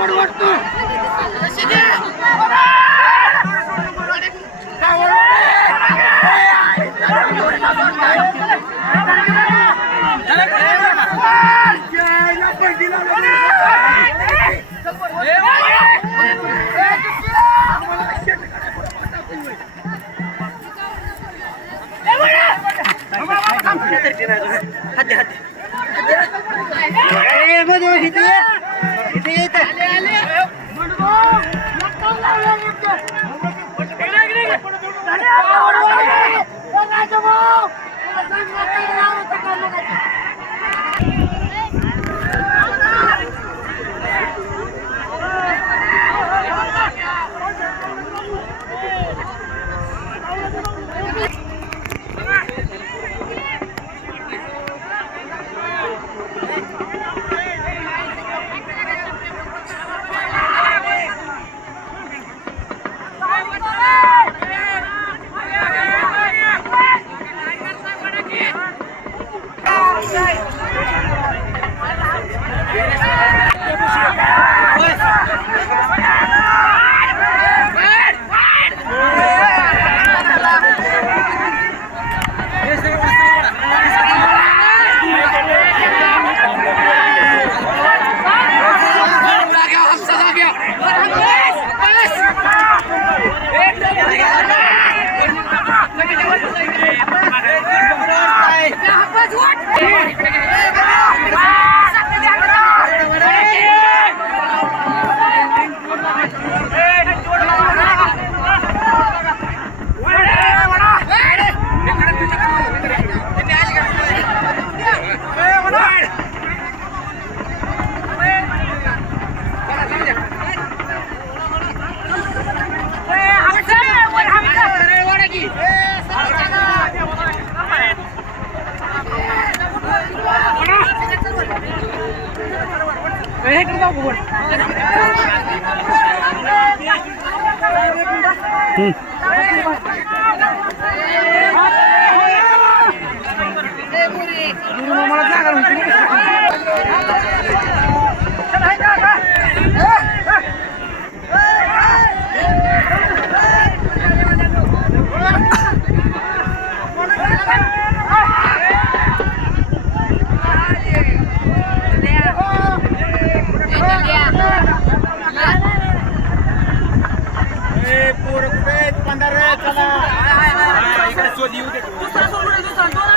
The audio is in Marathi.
पोरं कुठे आहेत? पंधरा पोरं कुठे पंधरा